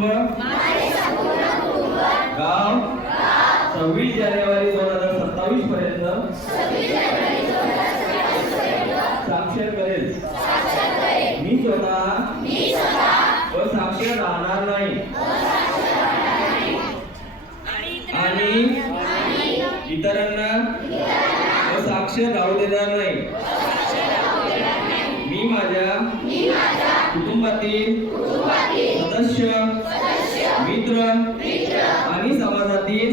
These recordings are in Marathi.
कुटुंब गाव 26 जानेवारी 2027 पर्यंत साक्षर करेल. मी स्वतः असाक्षर राहणार नाही आणि इतरांना असाक्षर राहू देणार नाही. मी माझ्या कुटुंबातील सदस्य, मित्र आणि समाजातील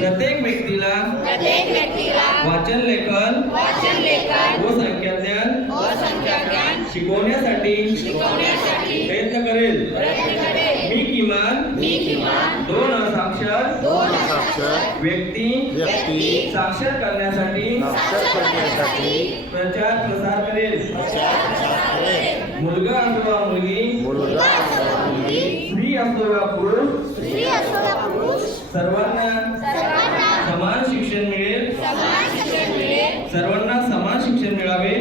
प्रत्येक व्यक्तीला वाचन लेखन व संख्याज्ञान शिकवण्यासाठी प्रयत्न करेल. मी किमान 2 असाक्षर व्यक्ती साक्षर करण्यासाठी प्रचार प्रसार करेल. मुलगा असो वा मुलगी, स्त्री असो वा पुरुष, सर्वांना समान शिक्षण मिळेल. सर्वांना समान शिक्षण मिळावे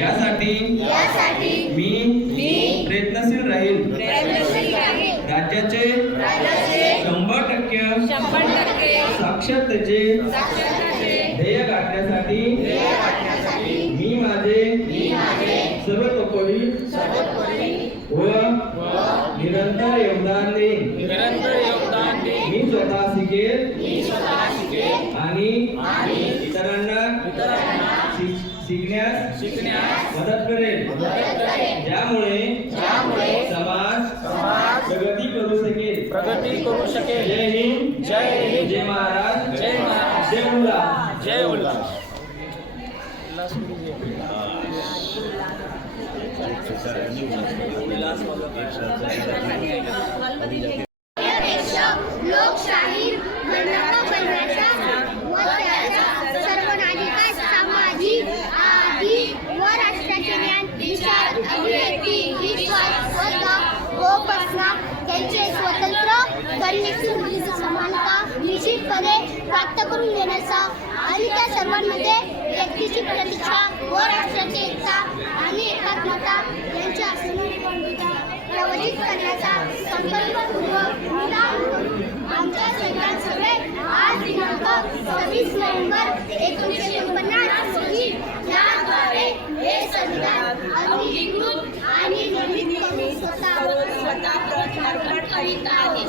यासाठी मी प्रयत्नशील राहील. राज्याचे 100% साक्षरतेचे ध्येय गाठण्यासाठी मी माझे सर्वतोपरी व निरंतर योगदान देईन. मी स्वतः शिकेल आणि इतरांना शिकण्यास मदत करेल. ज्यामुळे समाज प्रगती करू शकेल. जय हिंद, जय महाराज, जय उल्ला. लोकशाही व त्याचा सर्वनाधिकार सामाजिक आर्थिक व राष्ट्राचे ज्ञान विचार अभिव्यक्ती विश्वास स्वतः व पसना त्यांचे स्वतंत्र गणनेची समानता निश्चितपणे प्राप्त करून देण्याचा आणि त्या सर्वांमध्ये व्यक्तीची प्रतिष्ठा व राष्ट्राची एकता आणि एकात्मता यांच्या प्रवचित करण्याचा संकल्पपूर्वक निदान करून आमच्या सगळे आज दिनांक 26 नोव्हेंबर 1949 रोजी याद्वारे हे संविधान अंगीकृत आणि निर्मित करून स्वतः प्रकट करीत आहे.